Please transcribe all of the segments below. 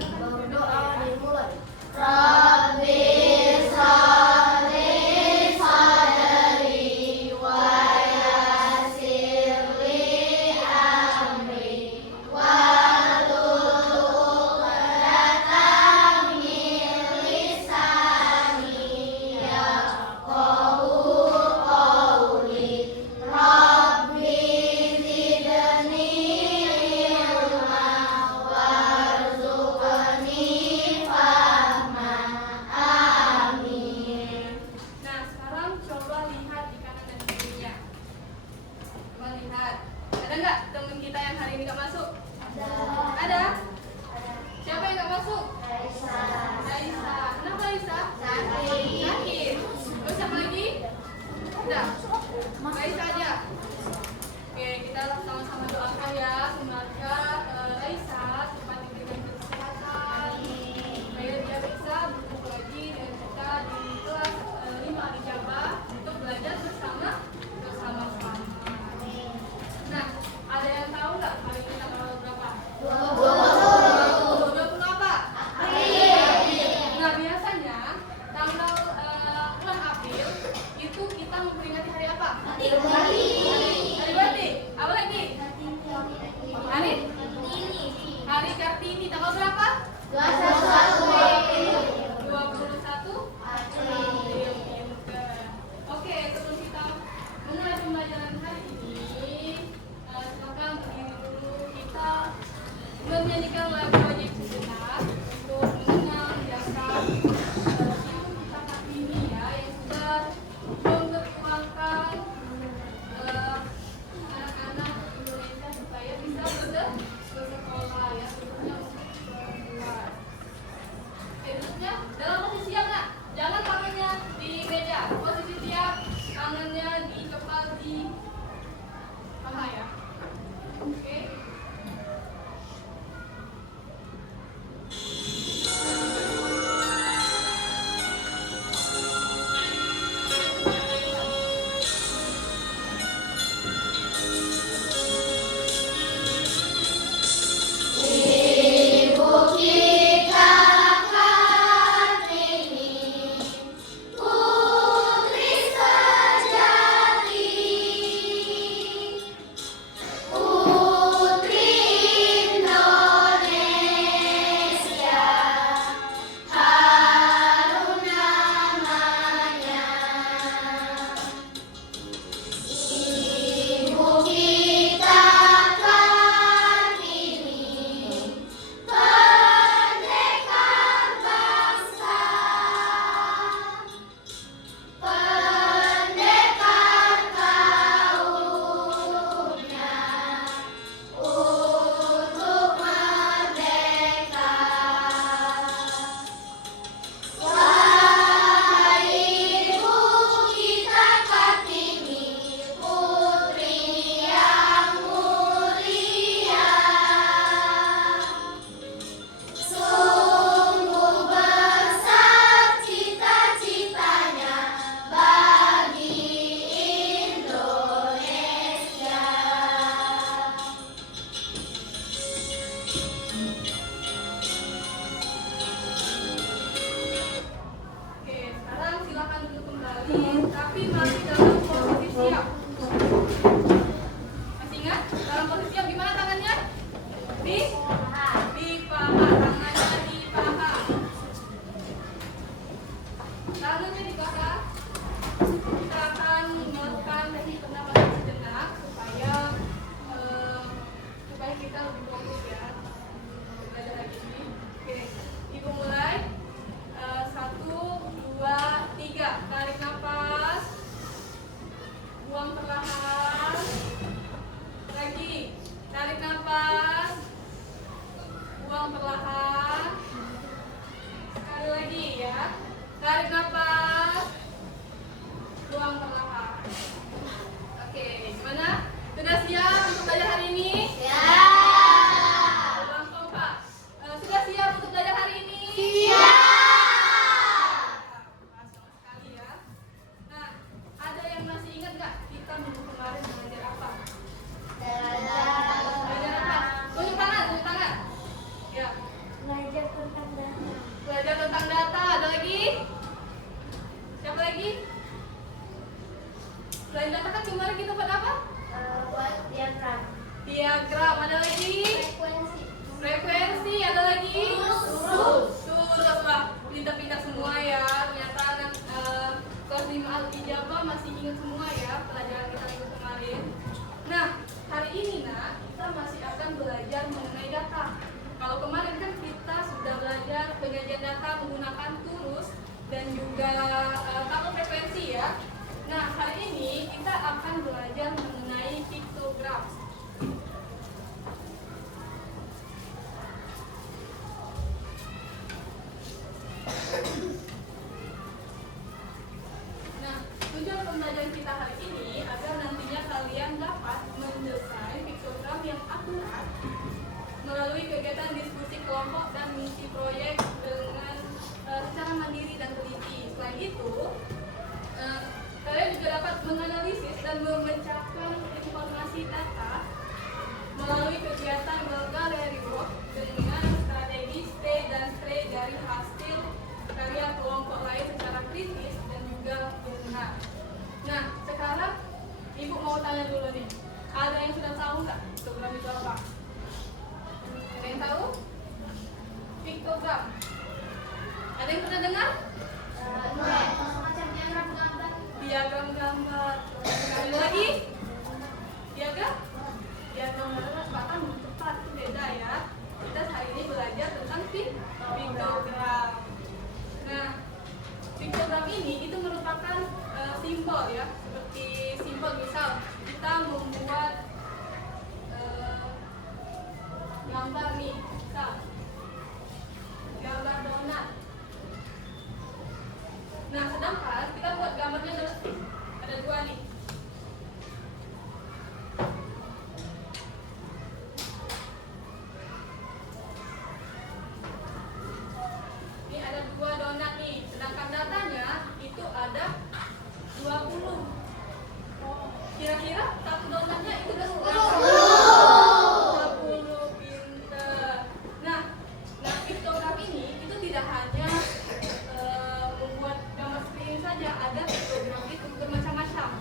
Berdoa dimulai. Rabbi sholli sadri wa yassir li amri wahlul 'uqdatam min lisani yafqahu qawli. Rabbi zidni ilma warzuqni fahma. Amin. Nah, sekarang coba lihat di kanan dan kirinya. Coba lihat. Ada nggak teman kita yang hari ini nggak masuk? Ada? Siapa yang nggak masuk? Raisa. Kenapa Raisa? Sakit. Terus siapa lagi? Udah. Raisa aja. Oke, kita sama-sama doakan ya. Semoga Raisa cepat diberikan kesehatan. Supaya dia bisa berkumpul lagi dengan kita di kelas 5 Al-Ijabah untuk belajar bersama-sama. Nah, ada yang tahu nggak hari ini tanggal berapa? 20 apa? Nah, biasanya tanggal bulan April itu kita memperingati hari apa? Hari Bati. Apa lagi? Hari Kartini. Tanggal berapa? 21 April. Oke, sebelum kita mulai pembelajaran hari ini, silakan berdiri dulu. Kita menyanyikan lagu wajib sejenak untuk mengenang jasa ibu kita Kartini ya, yang sudah memperjuangkan anak-anak Indonesia supaya bisa bersekolah ya, tentunya untuk perempuan. Duduknya dalam posisi siap nggak? Jangan tangannya di meja. Posisi siap, tangannya dikepal di paha ya. Oke. proyek dengan secara mandiri dan teliti. Selain itu, kalian juga dapat menganalisis dan memecahkan informasi data melalui kegiatan gallery work dengan strategi stay dan stray dari hasil karya kelompok lain secara kritis dan juga benar. Nah, sekarang Ibu mau tanya dulu nih, ada yang sudah tahu nggak piktogram itu apa? Ada yang tahu? Piktogram. Ada yang pernah dengar? Semacam diagram gambar. Diagram gambar. Sekali lagi? Diagram? Diagram gambar bahkan tepat itu beda ya. Kita hari ini belajar tentang piktogram. Nah, piktogram ini itu merupakan simbol ya, seperti simbol misal kita membuat gambar nih, misal gambar donat. Nah, sedangkan kita buat gambarnya ada dua nih. Ini ada dua donat nih, sedangkan datanya itu ada 20. Kira-kira satu donatnya itu udah 20. Pinter. Nah, piktogram ini itu tidak hanya membuat gambar seperti ini saja. Ada piktogram itu bermacam-macam.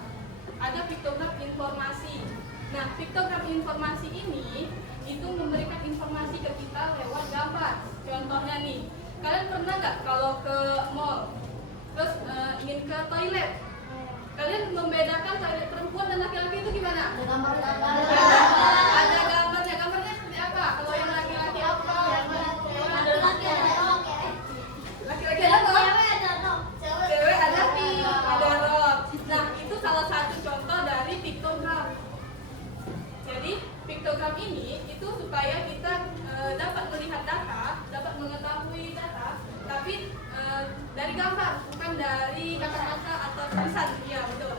Ada piktogram informasi. Nah, piktogram informasi ini itu memberikan informasi ke kita lewat gambar. Contohnya nih, kalian pernah nggak kalau ke mall terus ingin ke toilet, kalian membedakan toilet perempuan dan laki-laki itu gimana? Ada gambar-gambar. Ada gambarnya. Gambarnya seperti apa? Kalau yang laki-laki apa? Ada Laki-laki ada apa? Cewek ada pink, ada rok. Nah, itu salah satu contoh dari piktogram. Jadi, piktogram ini itu supaya kita dapat melihat data, dapat mengetahui data, tapi dari gambar, bukan dari kata-kata atau tulisan. Iya, betul.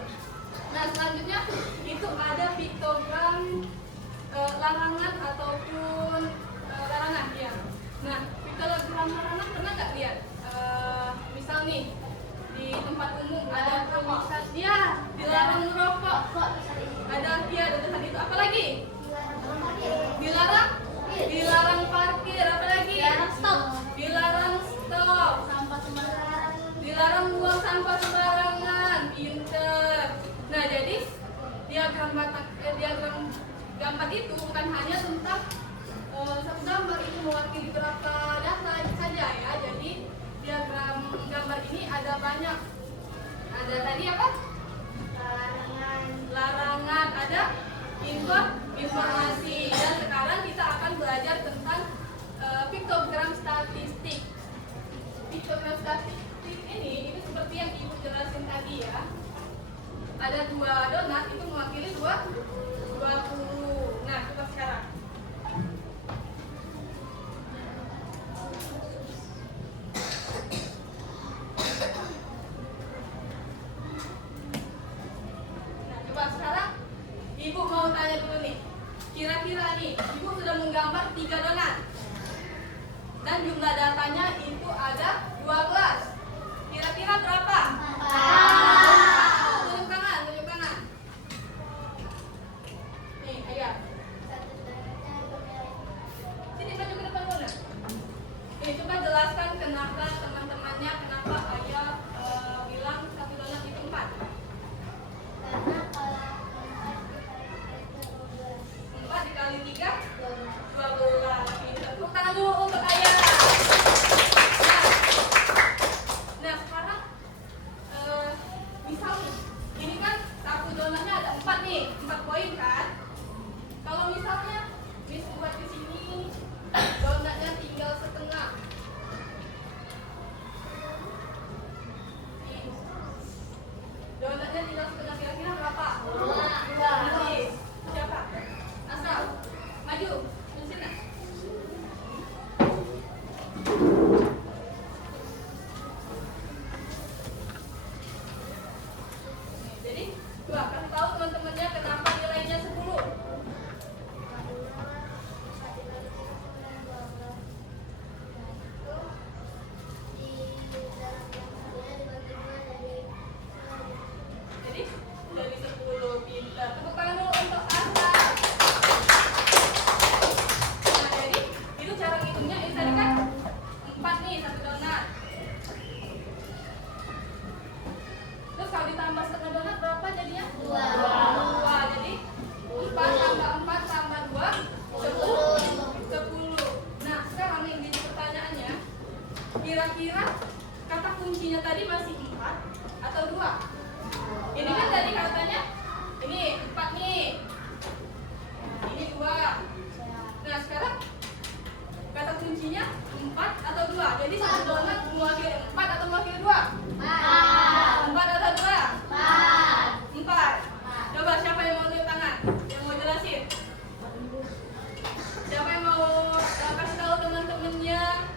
Nah, selanjutnya itu ada piktogram larangan ataupun larangan, ya. Nah, piktogram larangan pernah nggak lihat? Misal nih di tempat umum ada tulisan, ya, dilarang merokok. Ada tulisan itu. Apa lagi? Dilarang parkir. Apa lagi? Dilarang stop. Dilarang buang sampah sembarangan. Pinter. Nah, jadi diagram gambar itu bukan hanya tentang satu gambar, itu mewakili beberapa data saja ya. Jadi diagram gambar ini ada banyak. Ada tadi apa? Larangan, ada informasi. Dan sekarang kita akan belajar tentang piktogram statistik. Piktogram statistik ini seperti yang Ibu jelasin tadi ya. Ada dua donat, itu mewakili 20. Nah, kita sekarang sekarang Ibu mau tanya dulu nih, kira-kira nih Ibu sudah menggambar 3 donat dan jumlah datanya itu ada 12. Kira-kira berapa? Tunjuk tangan. Nih, ayo. Sini maju ke depan dulu. Ini coba jelaskan kenapa teman-temannya, kenapa ayah bilang satu donat itu 4. Karena kalau 4 dikali 3 12. Tepuk tangan dulu untuk ayah. Nah, sekarang misal nih, ini kan satu donatnya ada 4 nih, 4 poin kan. Kalau misalnya Miss buat ke sini donatnya tinggal setengah, kira-kira kata kuncinya tadi masih 4 atau 2? Ini kan tadi katanya ini 4 nih. Ini 2. Nah, sekarang kata kuncinya 4 atau 2? Jadi satu donat mewakili 4 atau mewakili 2? 4 atau 2? 4. Coba siapa yang mau tunjuk tangan? Yang mau jelasin? Siapa yang mau kasih tahu teman-temannya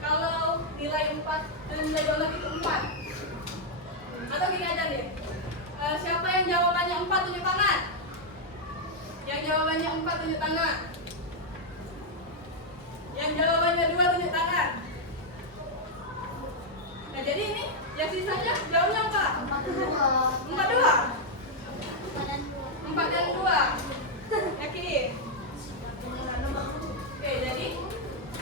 kalau nilai 4 dan nilai donat itu 4? Atau gini aja deh. Siapa yang jawabannya 4 tunjuk tangan? Yang jawabannya 4 tunjuk tangan. Yang jawabannya 2 tunjuk tangan. Nah, jadi ini yang sisanya jawabnya apa? 4 2. 4 dan 2. Yakin? Oke, jadi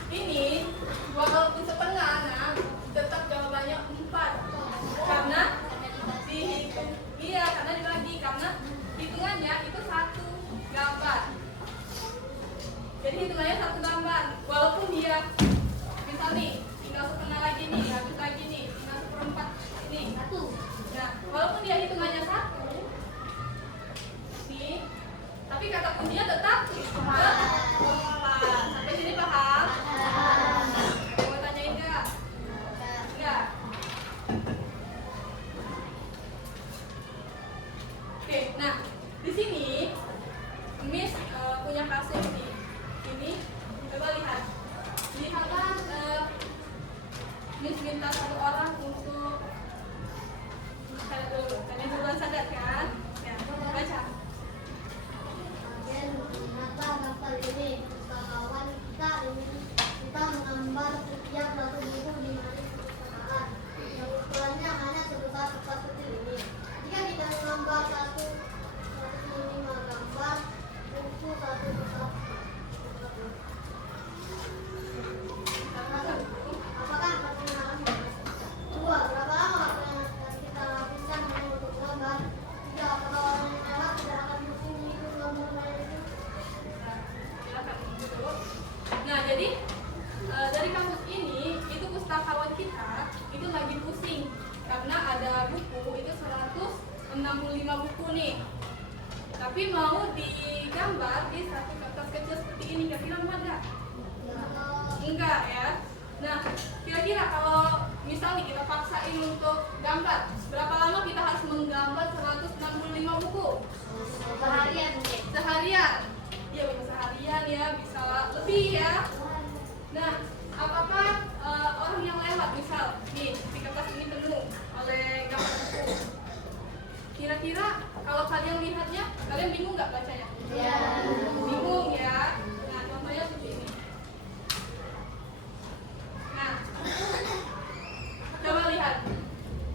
ini walaupun setengah, nah tetap jawabannya 4 karena dihitung. Iya, karena dibagi, karena hitungannya itu 1 gambar. Jadi hitungannya 1 gambar. Walaupun dia misal nih tinggal setengah lagi nih, habis lagi nih, tinggal 1/4 ini 1. Nah, walaupun dia hitungannya 1 nih, tapi kata kuncinya tetap 4. Sampai sini paham? Ada yang mau tanyain nggak? Nggak? Oke, nah di sini Miss punya kasus nih. Ini coba lihat. Lihatlah Miss minta satu orang untuk sadar dulu. Kalian duluan sadar kan? Ya, baca. Daftar ini pustakawan kita menggambar setiap satu buku di mana perpustakaan yang ukurannya hanya sebesar kertas kecil ini. Jika kita menggambar 105 gambar buku 1 kertas. Apakah perkenalan? 2. Berapa lama waktu yang kita habiskan hanya untuk gambar? 3. Apakah orang yang lewat tidak akan pusing menghitung gambar itu? Nah, jadi dari kampus ini itu pustakawan kita itu lagi pusing karena ada buku itu 165 buku nih. Tapi mau digambar di satu kertas kecil seperti ini, kira-kira muat nggak? Enggak ya. Nah, kira-kira kalau misal nih kita paksain untuk gambar, berapa lama kita harus menggambar 165 buku? Seharian mungkin. Seharian. Ya bisa seharian ya, bisa lebih ya. Nah, apakah orang yang lewat misal nih di kertas ini penuh oleh gambar buku, kira-kira kalau kalian lihatnya kalian bingung nggak bacanya? Ya. Bingung ya. Nah, contohnya seperti ini. Nah, coba lihat.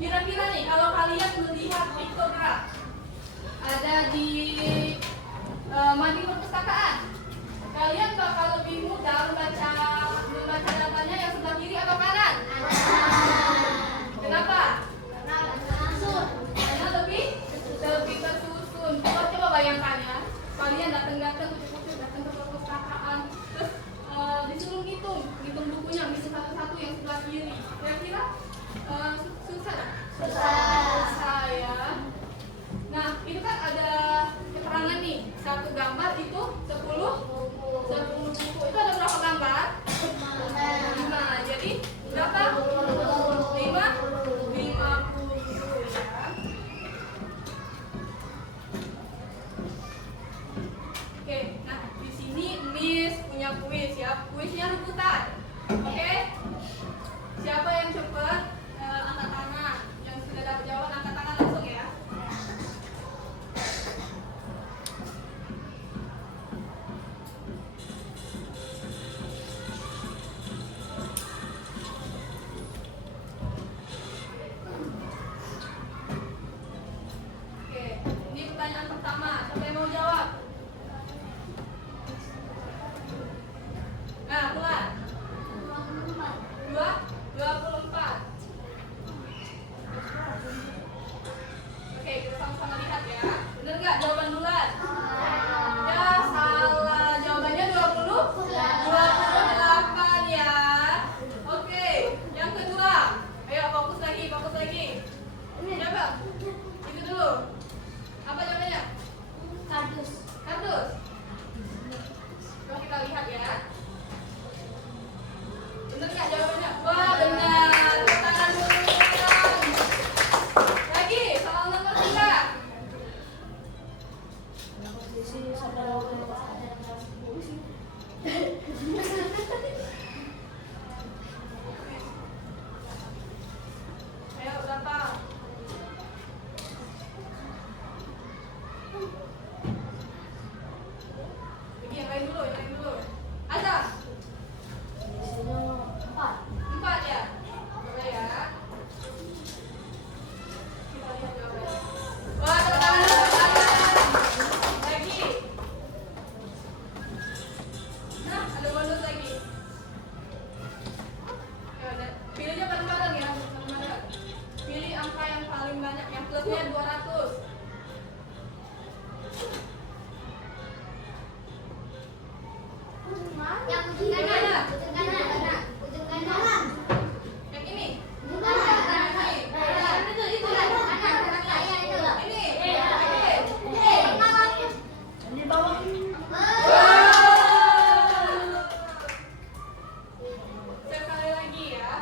Kira-kira nih kalau kalian melihat piktograf ada di mading perpustakaan, kalian bakal lebih mudah membaca datanya yang sebelah kiri atau kanan? Kenapa? Karena lebih tersusun. Coba bayangkan ya, kalian datang ke perpustakaan, terus disuruh hitung bukunya, hitung satu-satu yang sebelah kiri. Kira-kira susah tak? Susah ya. Nah, itu kan ada keterangan nih, satu gambar itu 10 buku. Itu ada berapa gambar? 5. Jadi berapa? 50 ya. Oke, nah di sini Miss punya kuis ya. Kuisnya rebutan. Oke? Siapa yang cepat angkat tangan? Yang sudah dapat jawaban angkat tangan langsung ya. Oke, ini pertanyaan pertama. Siapa yang mau jawab? Nah, mulai. 24. Ujung kanan. Ujung kanan. Yang ini. Bukan. Itu kanan. Ini. Di bawah. Sekali lagi ya.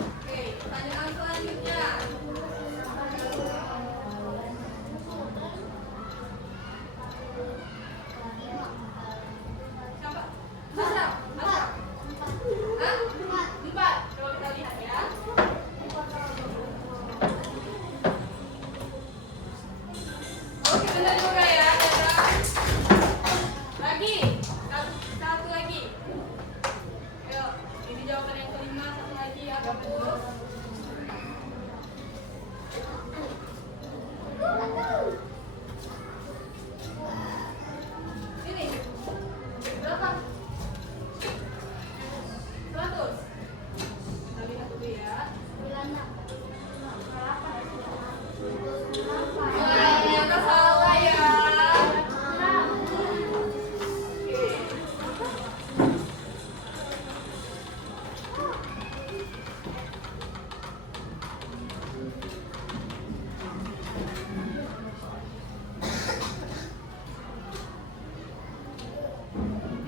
Oke, pertanyaan selanjutnya. Siapa? Ashraf. Hah? 4. Coba kita lihat ya. Oke, benar juga ya, Dara. Lagi. Satu lagi. Ayo, ini jawaban yang kelima. Satu lagi, apapun. Ini. Berapa? 100. Kita lihat dulu ya. Ternyata salah ya. Oke.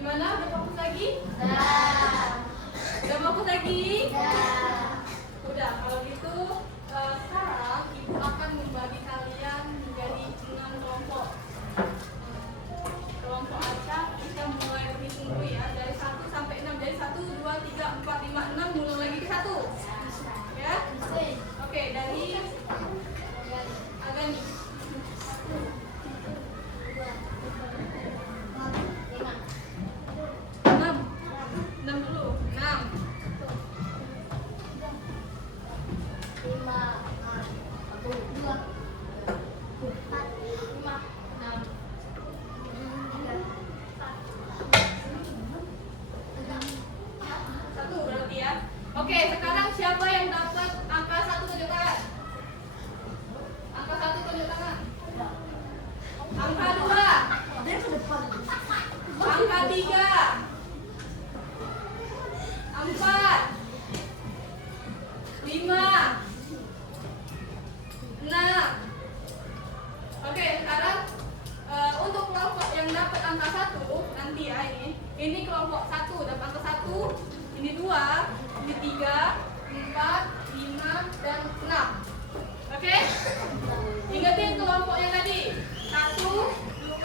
Gimana? Udah fokus lagi? Udah fokus lagi? Udah, kalau gitu sekarang ibu akan membagi kalian menjadi 6 kelompok. Kelompok acak kita mulai berhitung dulu ya, dari 1 sampai 6. Jadi 1, 2, 3, 4, 5, 6, mulai lagi ke 1. Ya? Oke, dari Agani. 6 dulu. 6. 1 berarti ya. Oke, sekarang siapa yang dapat angka 1 tunjuk tangan? Angka 1 tunjuk tangan. Angka 2. Angka 3. 4. 5. 6. Oke, sekarang untuk kelompok yang dapat angka 1 nanti ya ini kelompok 1 dapat angka 1, ini 2, ini 3, 4, 5 dan 6. Oke? Ingatin kelompok yang tadi. 1, 2,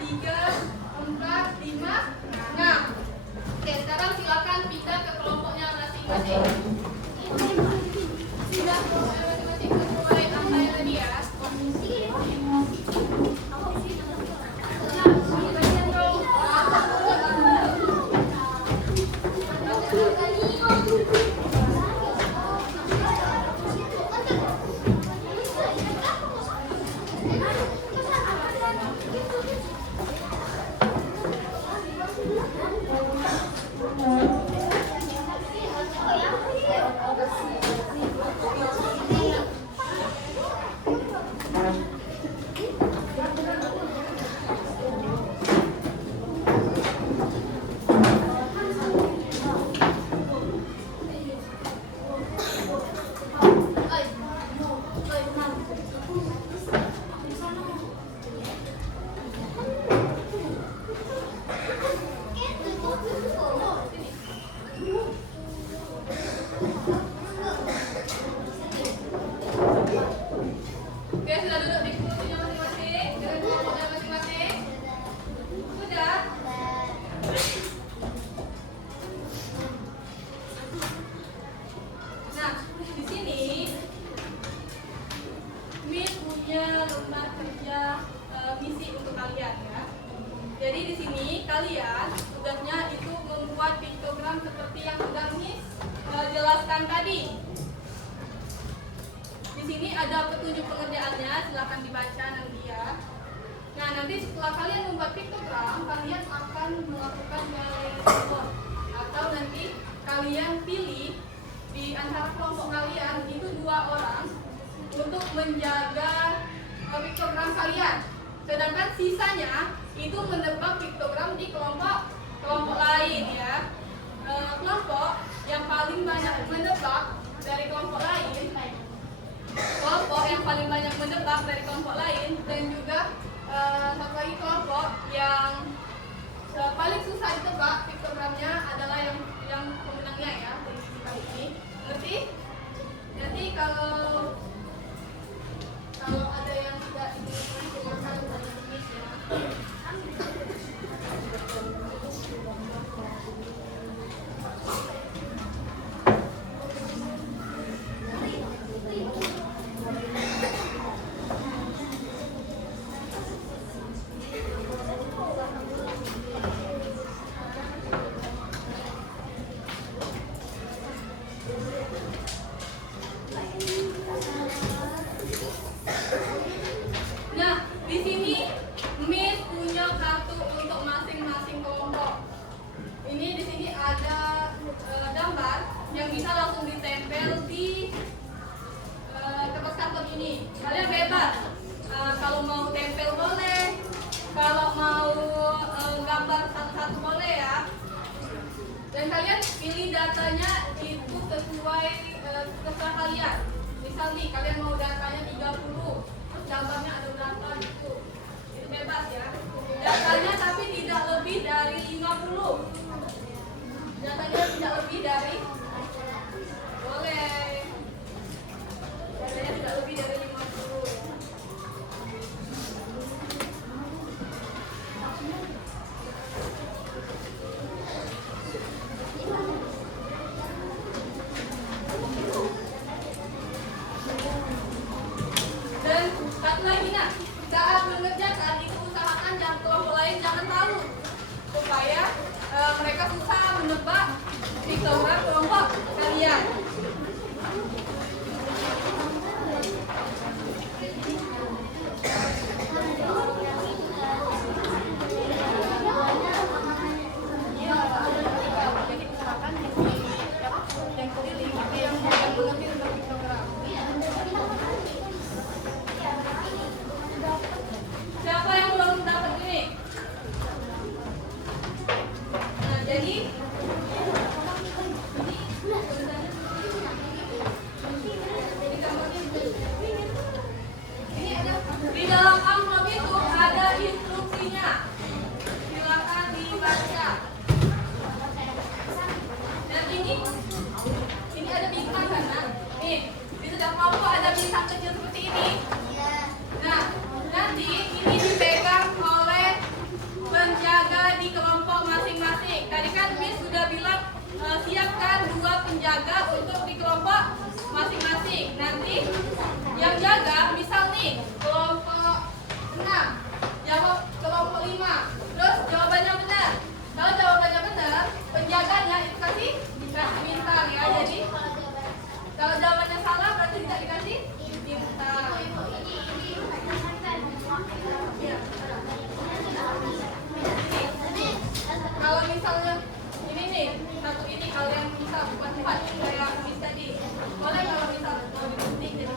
3, 4, 5, 6. Oke, sekarang silakan pindah ke kelompoknya masing-masing. Pindah ke masing-masing sesuai angka yang tadi ya. Oke, sudah duduk di kursinya masing-masing dengan kelompoknya masing-masing. Sudah? Nah, di sini Min punya lembar kerja misi untuk kalian ya. Jadi di sini kalian tugasnya itu membuat piktogram seperti yang sudah Miss jelaskan tadi. Di sini ada petunjuk pengerjaannya, silakan dibaca nanti ya. Nah, nanti setelah kalian membuat piktogram, kalian akan melakukan galeri kelompok atau nanti kalian pilih di antara kelompok kalian itu 2 orang untuk menjaga piktogram kalian. Sedangkan sisanya itu menebak dari kelompok lain, kelompok yang paling banyak menebak dari kelompok lain, dan juga satu lagi kelompok yang paling susah ditebak piktogramnya adalah yang pemenangnya ya dari sisi kali ini. Ngerti? Nanti kalau ada yang tidak diberikan silakan dari tulis ya. Nah, di sini Miss punya kartu untuk masing-masing kelompok. Ini di sini ada gambar yang bisa langsung ditempel di kertas karton ini. Kalian bebas. Kalau mau tempel boleh, kalau mau gambar satu-satu boleh ya. Dan kalian pilih datanya itu sesuai terserah kalian. Misal nih kalian mau datanya 30, terus gambarnya ada berapa gitu. Itu bebas ya. Datanya tapi tidak lebih dari 50. Datanya tidak lebih dari boleh. Datanya tidak lebih dari 50. Dan satu lagi nah, saat mengerjakan itu usahakan jangan kelompok lain jangan tahu supaya mereka susah menebak piktogram kelompok kalian. Jadi usahakan yang keliling itu yang mengerti tentang piktogram. Siapa yang belum dapat ini? Nah, jadi ini ada di dalam amplop itu ada instruksinya. Silakan dibaca. Dan ini ada bintang kan? Nih, di sebelah kelompok ada bintang kecil seperti ini. Nah, nanti ini dipegang oleh penjaga di kelompok masing-masing. Tadi kan Miss sudah bilang siapkan 2 penjaga untuk di kelompok masing-masing. Nanti yang jaga, misal nih kelompok 6, jawab kelompok 5. Terus jawabannya benar. Kalau jawabannya benar, penjaganya itu kasih bintang ya. Jadi kalau jawabannya salah berarti tidak dikasih bintang. Kalau misalnya ini nih, satu ini kalian bisa buat kayak Miss tadi. Boleh kalau misal mau digunting jadi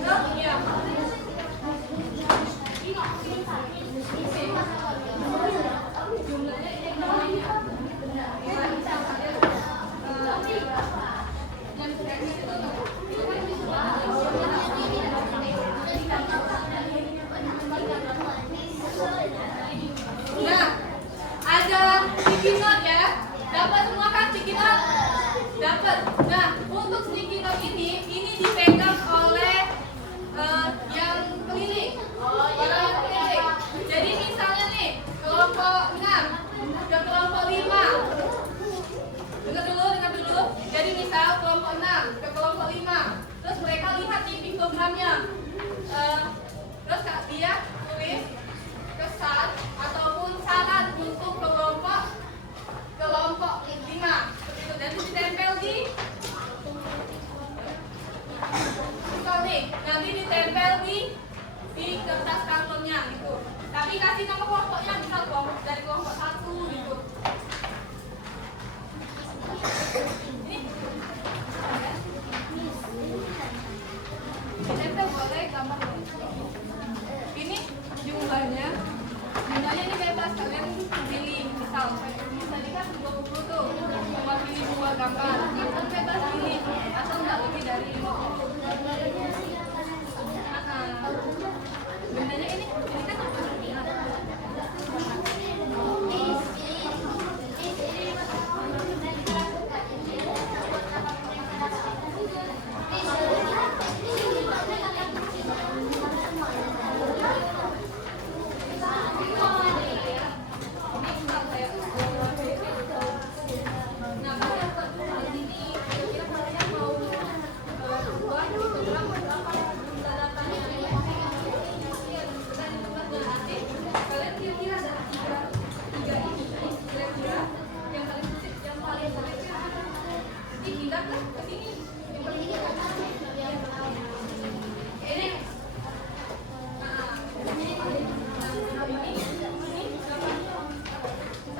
terus iya. Jumlahnya ini nah, ada sticky note ya. Dapat semua kan sticky note? Dapat. Nah, untuk sticky note ini dipegang oleh yang keliling. Orang yang keliling. Jadi misalnya nih, kelompok 6 ke kelompok 5. Dengar dulu. Jadi misal kelompok 6 ke kelompok 5. Terus mereka lihat nih piktogramnya. Terus dia tulis kesan ataupun saran untuk kelompok 5. Seperti itu. Dan itu ditempel di misal nih, nanti ditempel di kertas kartonnya gitu. Tapi kasih nama kelompoknya, misal dari kelompok 1 gitu. Ini ditempel boleh, gambar boleh. Ini jumlahnya ini bebas, kalian pilih misal tadi kan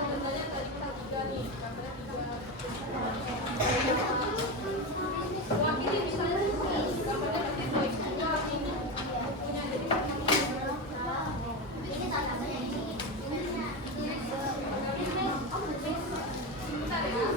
Contohnya tadi kita 3 nih, gambarnya 3. Wah, ini misalnya gambarnya berarti baik 2 ini bukunya jadi Ini tandanya ini. bentar ya.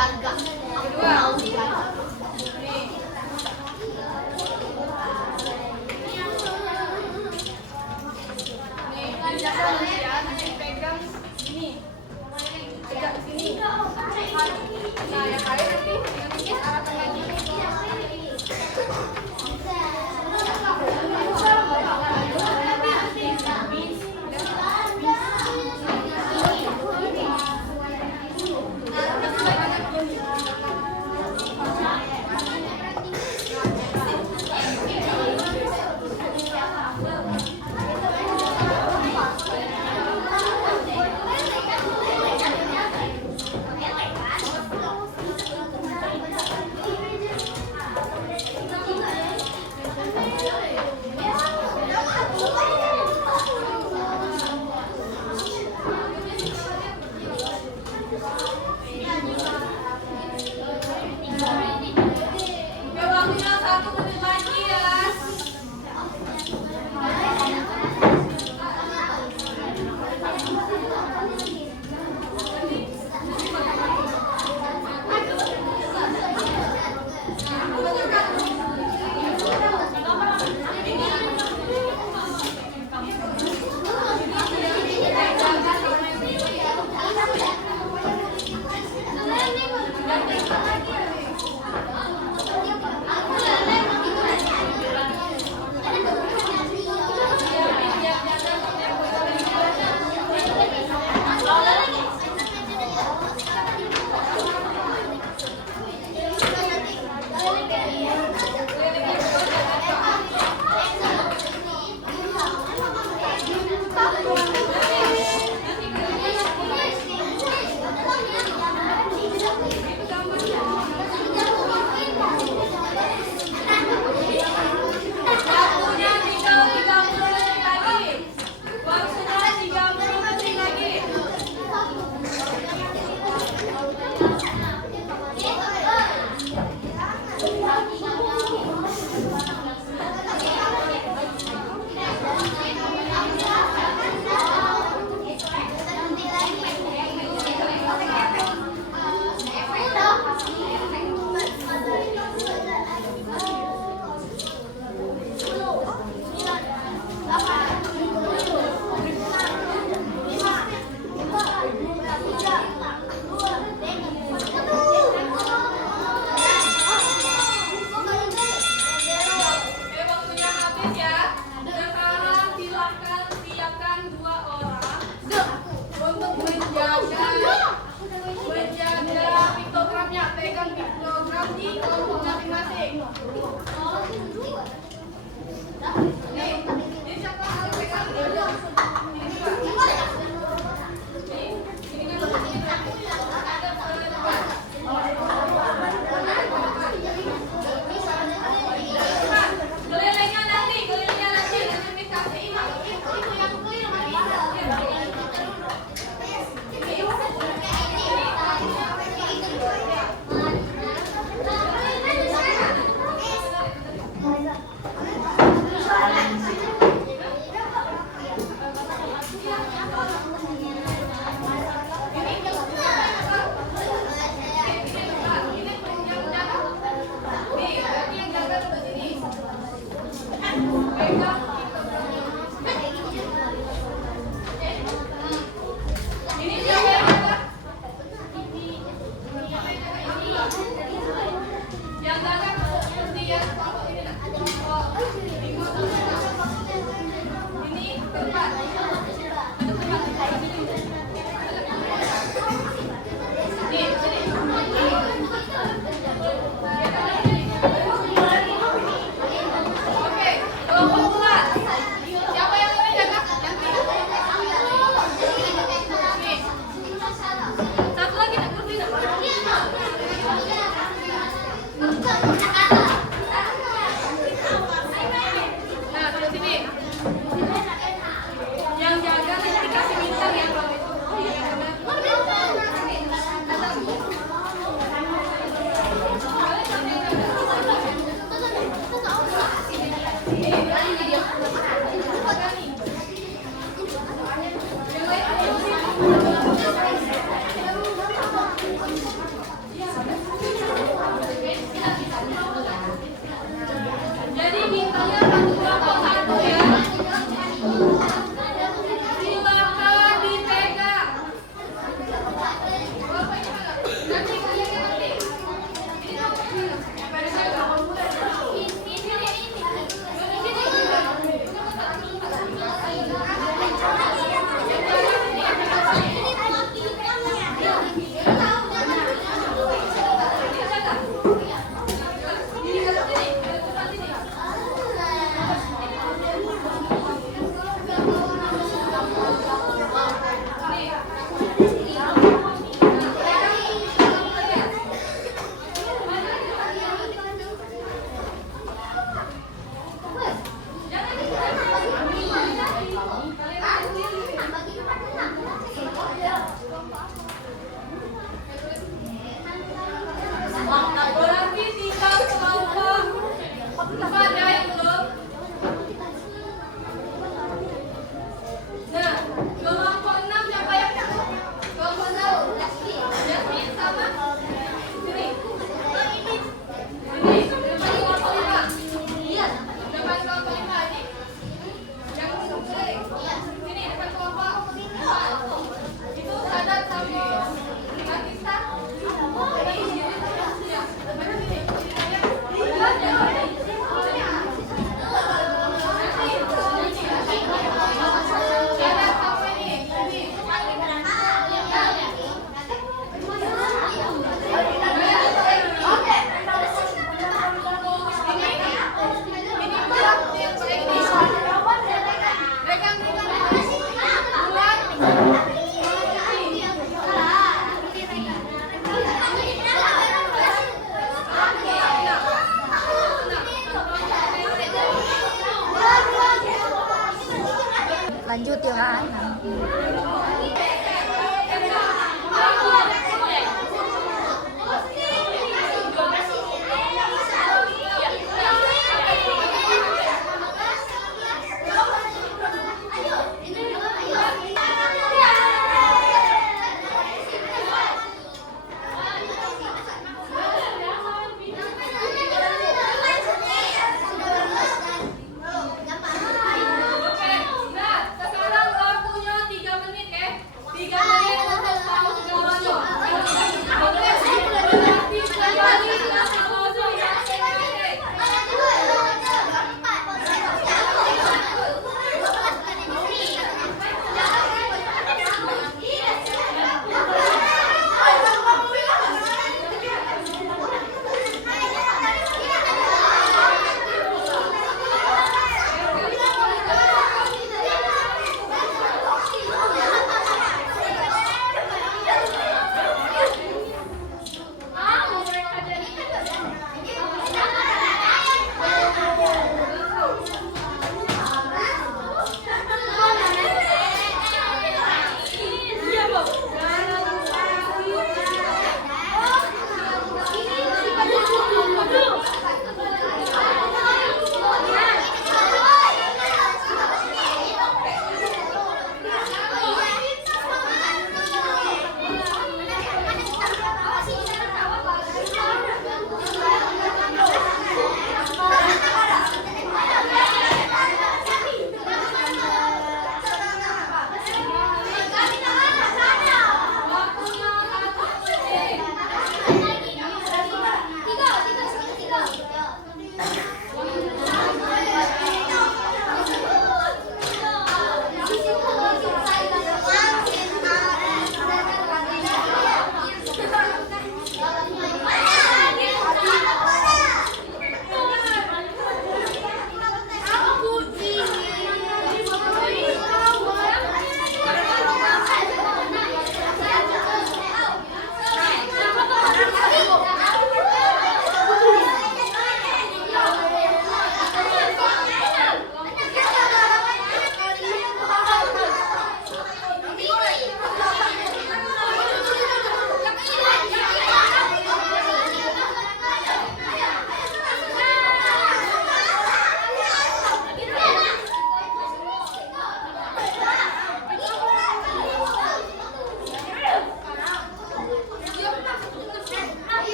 gagak. Aku Kedua. mau gagak. Nih. Nih, dijasa nanti ya, nanti pegang sini. Pegang sini. Nah, yang lain nanti dengan ini arahkan lagi.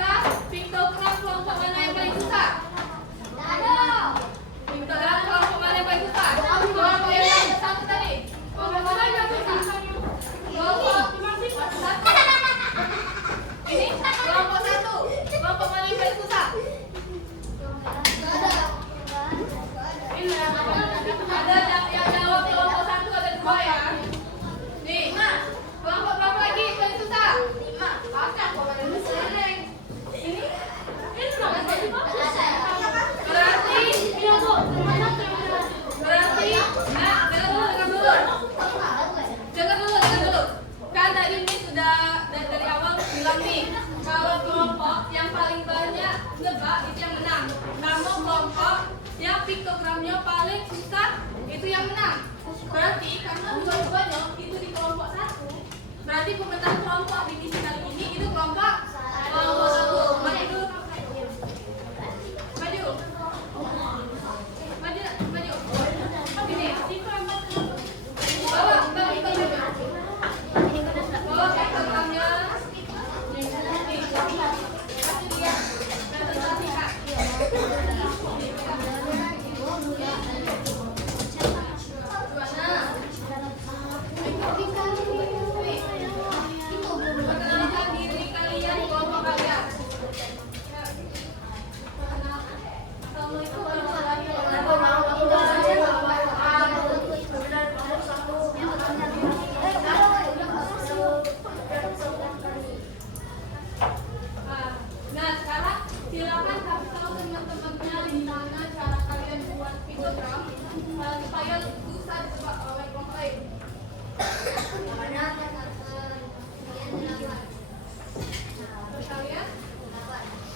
Kira-kira piktogram kelompok mana yang paling susah? Piktogram kelompok mana yang paling susah? Kelompok yang satu tadi. Kelompok mana yang susah? Kelompok satu. Ini kelompok satu. Kelompok mana yang paling susah? Ini ada yang jawab kelompok satu ada 2 ya. Nih, kelompok berapa lagi paling susah? 5. Pakai kok pada sering. Ini berarti dengar dulu. Kan tadi ini sudah dari awal bilang nih, kalau kelompok yang paling banyak nebak itu yang menang. Namun kelompok yang piktogramnya paling susah itu yang menang. Berarti karena dua-duanya itu di kelompok satu, berarti pemenang kelompok di misi kali ini itu kelompok satu. Maju dulu. Maju. Ini. Bawa piktogramnya. Perkenalkan diri kalian di kelompok kalian. Assalamualaikum warahmatullahi wabarakatuh. Nah, sekarang silakan kasih tahu teman-temannya gimana cara kalian buat piktogram supaya susah ditebak oleh kelompok lain. Terus kalian?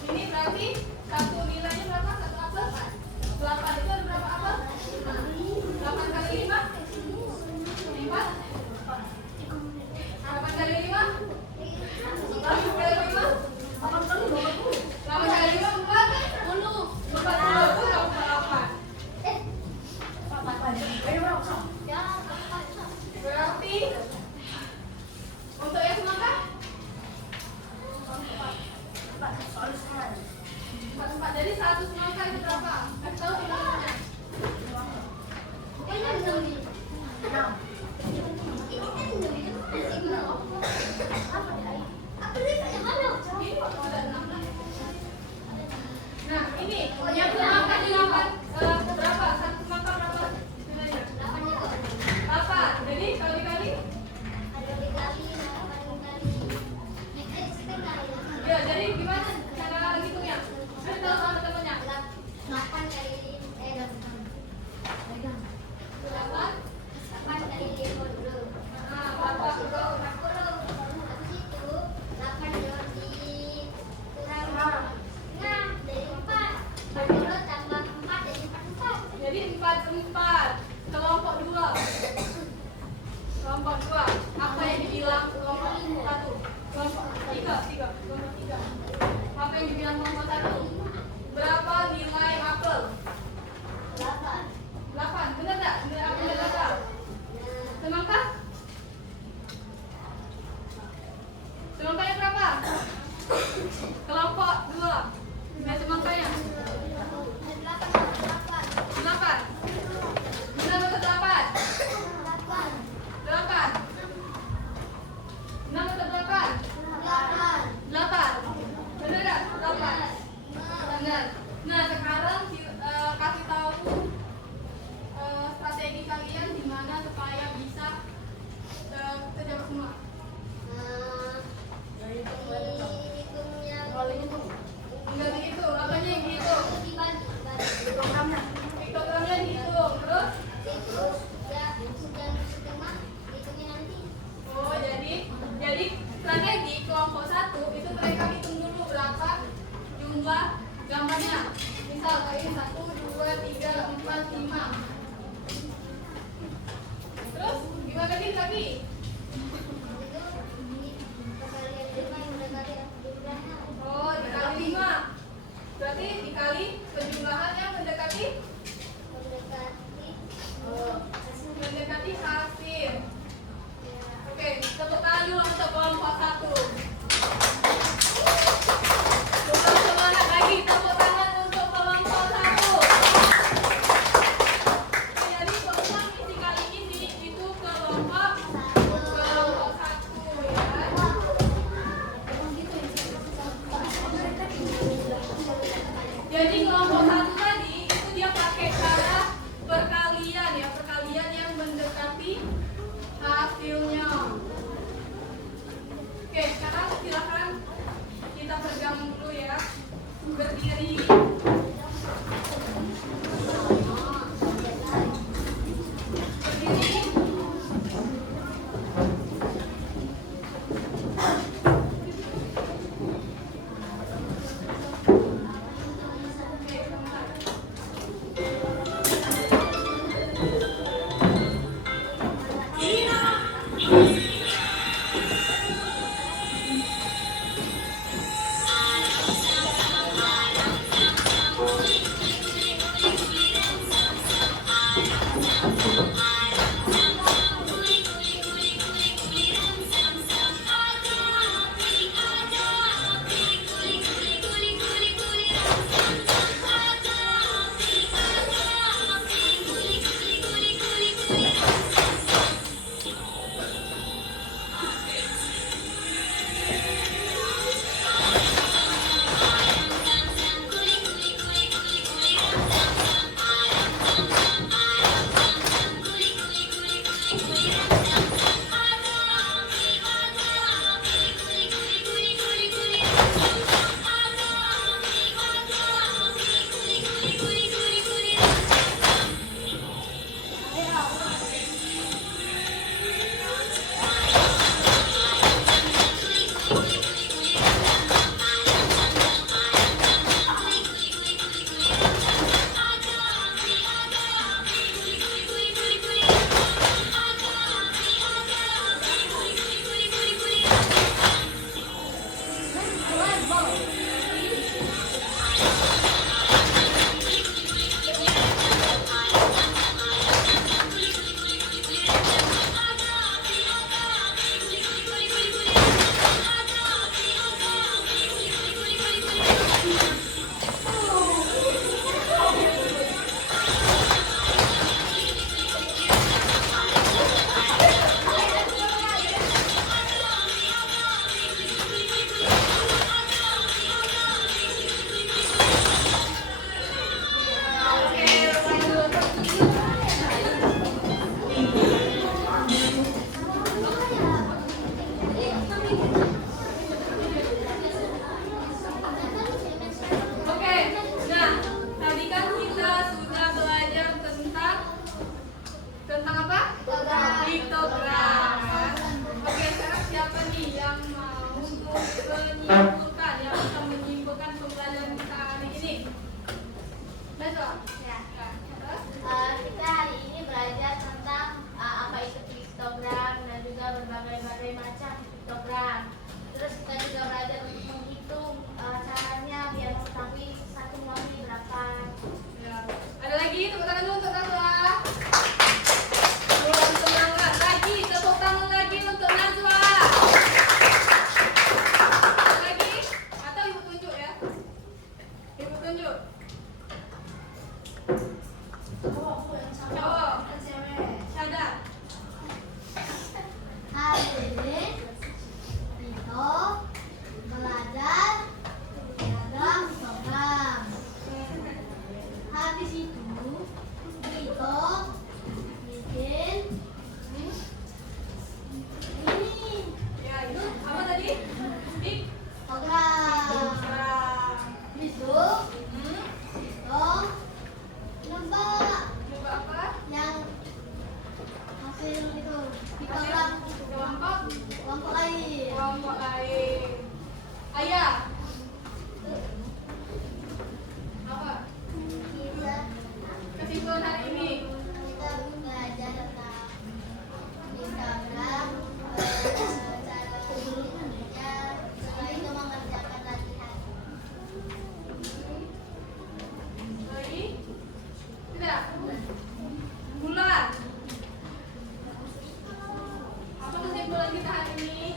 Ini berarti satu nilainya berapa? Satu apel? 8 itu ada berapa apel? 8 kali 5? 4? 8 kali 5? 8 kali 5? 8 kali 5? 40? 40 itu berapa? Berarti untuk yang semangka? 4. Jadi 1 semangka itu berapa? Kasih tahu teman-temannya. Nah, ini yang semangka dilakukan berapa? 1 semangka berapa nilainya? 8. Jadi kalau dikali? Ya, jadi gimana cara ngitungnya? Kasih tahu sama temennya. 8 kali 5 dulu. Nah, berapa? Habis itu 8 dikurang 5 dari 4. 40 tambah 4 jadi 44. Jadi 4. Kelompok 2. Kelompok 2. Apa yang dibilang kelompok 1? Kelompok 3. Kelompok 3. Apa yang dibilang kelompok 1? Berapa nilai apel? 8. Benar tak? Nilai apel berapa? Semangka? Semangkanya berapa? Kelompok 2. Nilai semangkanya? 8. Benar atau 8? 8. Benar atau 8? 8. Benar tak? 8. Benar. Nah, sekarang kasih tahu strategi kalian gimana supaya bisa kita jawab semua. Enggak begitu. Apanya yang dihitung? Piktogramnya dihitung. Terus? Oh, jadi strategi kelompok 1 itu mereka hitung dulu berapa jumlah gambarnya. Misal kayak 1, 2, 3, 4, 5. Terus gimana lagi? Oh, dikali 5. Berarti dikali penjumlahan yang mendekati hasil. Oke, tepuk tangan dulu untuk kelompok 1. hasilnya. Oke, sekarang silakan kita pegang dulu ya. Berdiri. Berdiri. Oke, sebentar. Oke, nah tadi kan kita sudah belajar tentang apa? Piktogram. Oke, sekarang siapa nih yang mau untuk menyimpulkan, yang bisa menyimpulkan pembelajaran kita hari ini? Najwa? Ya. Ya. Terus? Kita hari ini belajar tentang apa itu piktogram dan juga berbagai macam piktogram. Terus kita juga belajar untuk menghitung caranya biar mengetahui satu nilai berapa. Ya. Ada lagi tepuk tangan dulu untuk Najwa. Kurang semangat lagi, tepuk tangan lagi untuk Najwa. Ada lagi? Atau ibu tunjuk ya? Ibu tunjuk. Cowok. Syada. Hari ini Vito belajar dalam program. Habis itu Vito bikin ini Ya, itu apa tadi? Pik. program. Ya. Itu Vito nebak Coba apa? yang hasil itu piktogram Kelompok. kelompok lain. Kelompok lain. Ayah. Apa? Kita Kesimpulan hari ini. kita belajar tentang Instagram, cara sebelumnya, setelah itu mengerjakan latihan. Lagi? Tidak. Bulan. Apa kesimpulan kita hari ini?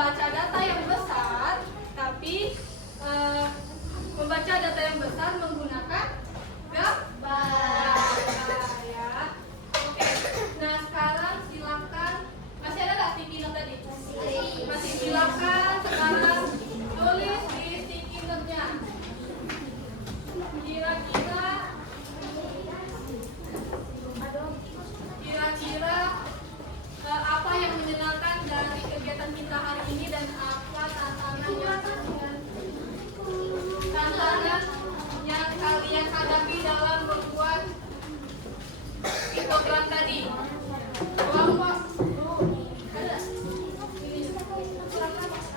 membaca data yang besar, tapi membaca data yang besar menggunakan gambar ya. Oke, nah sekarang silakan, masih ada nggak sticky note tadi? Masih, silakan sekarang tulis di sticky note-nya. Kira-kira apa yang menyenangkan dari kegiatan kita hari ini dan apa tantangan yang kalian hadapi dalam membuat piktogram tadi? Kelompok ada?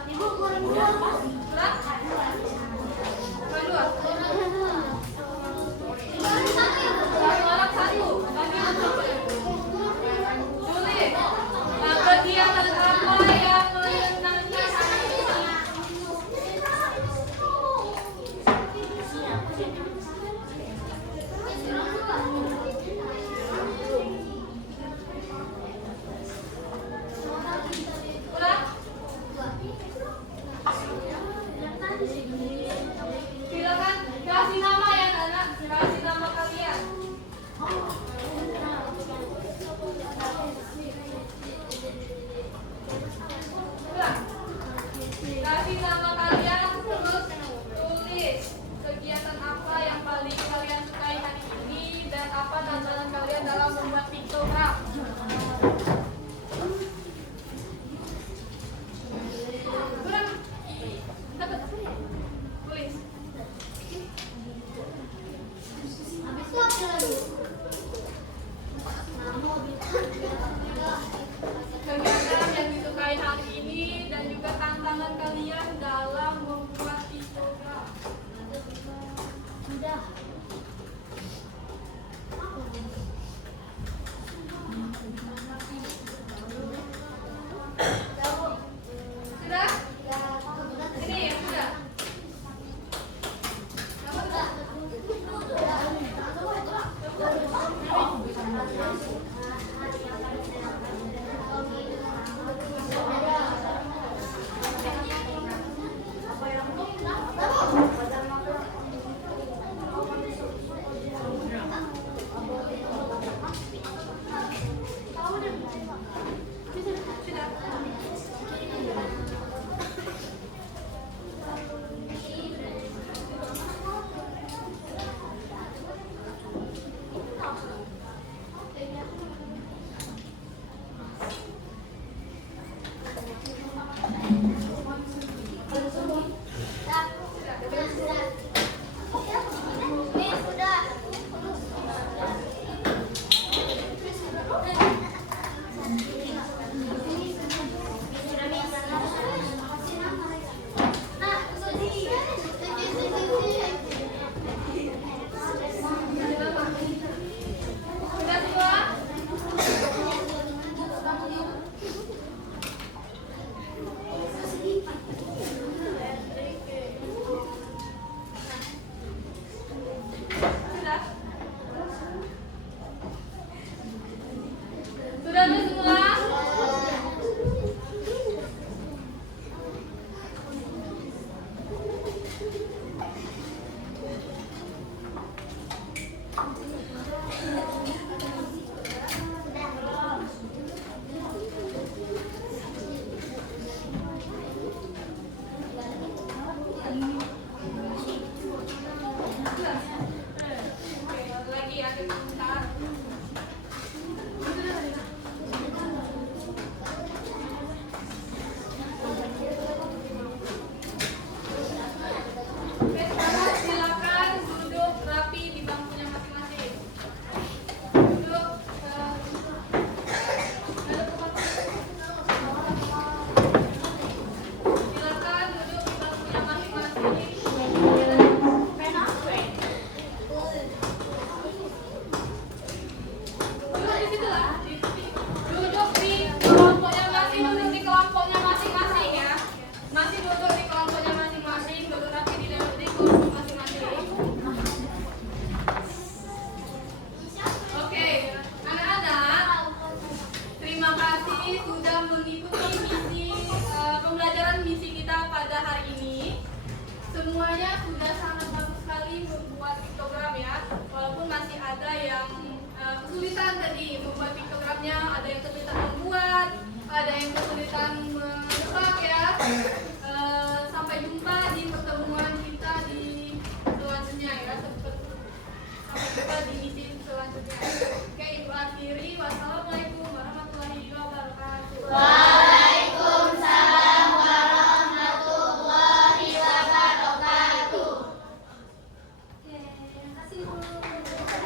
Ibu kurang dua. Kurang? Kurang dua? Orang satu. Tulis. Kegiatan apa yang menyenangkan hari ini? Kurang? Silakan kasih nama ya anak, kasih nama kalian. Kurang? Kasih nama kalian, terus tulis kegiatan apa yang paling kalian sukai hari ini dan apa tantangan kalian dalam membuat piktogram. Kurang? Dapat? Tulis. Habis itu apa lagi? Kegiatan yang disukai hari ini dan juga tantangan kalian dalam membuat piktogram. Udah. Sudah? Ini ya, sudah. Sudah semua? Sudah? Sudah semua? Lagi ada sebentar. Oke, sekarang silakan duduk rapi di bangkunya masing-masing. Duduk. Sampai jumpa di meeting selanjutnya. Oke, ibu akhiri. Wassalamualaikum warahmatullahi wabarakatuh.